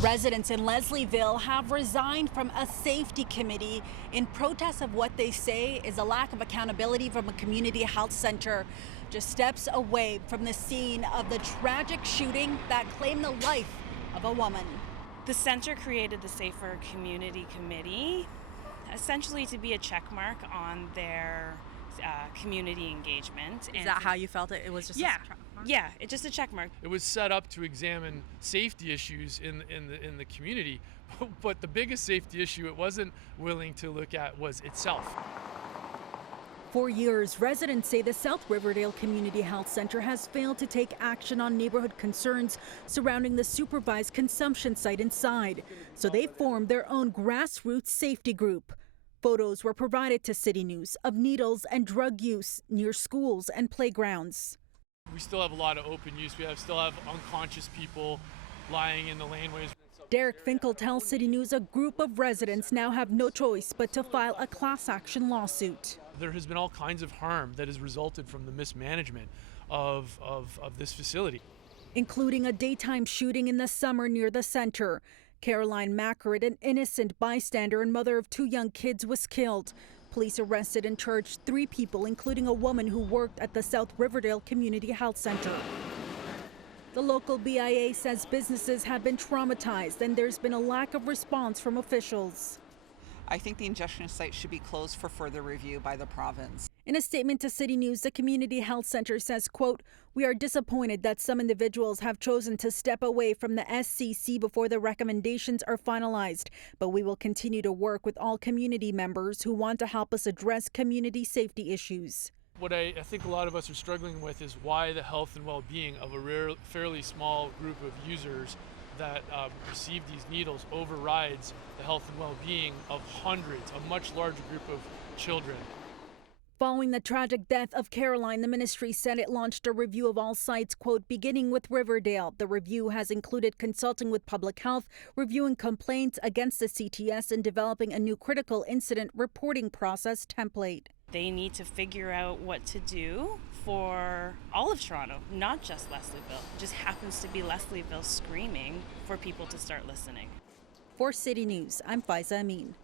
Residents in Leslieville have resigned from a safety committee in protest of what they say is a lack of accountability from a community health center, just steps away from the scene of the tragic shooting that claimed the life of a woman. The center created the Safer Community Committee, essentially to be a check mark on their community engagement. Is that how you felt it? It was just it's just a check mark. It was set up to examine safety issues in the community, but the biggest safety issue it wasn't willing to look at was itself. For years, residents say the South Riverdale Community Health Center has failed to take action on neighborhood concerns surrounding the supervised consumption site inside. So they formed their own grassroots safety group. Photos were provided to CityNews of needles and drug use near schools and playgrounds. We still have a lot of open use. Still have unconscious people lying in the laneways. Derek Finkel tells CityNews a group of residents now have no choice but to file a class action lawsuit. There has been all kinds of harm that has resulted from the mismanagement of this facility, including a daytime shooting in the summer near the center. Caroline Mackerit, an innocent bystander and mother of 2 young kids, was killed. Police arrested and charged 3 people, including a woman who worked at the South Riverdale Community Health Center. The local BIA says businesses have been traumatized and there's been a lack of response from officials. I think the injection site should be closed for further review by the province. In a statement to CityNews, the Community Health Center says, quote, "We are disappointed that some individuals have chosen to step away from the SCC before the recommendations are finalized, but we will continue to work with all community members who want to help us address community safety issues." What I think a lot of us are struggling with is why the health and well-being of a fairly small group of users that receive these needles overrides the health and well-being of hundreds, a much larger group of children. Following the tragic death of Caroline, the ministry said it launched a review of all sites, quote, beginning with Riverdale. The review has included consulting with public health, reviewing complaints against the CTS, and developing a new critical incident reporting process template. They need to figure out what to do for all of Toronto, not just Leslieville. It just happens to be Leslieville screaming for people to start listening. For City News, I'm Faiza Amin.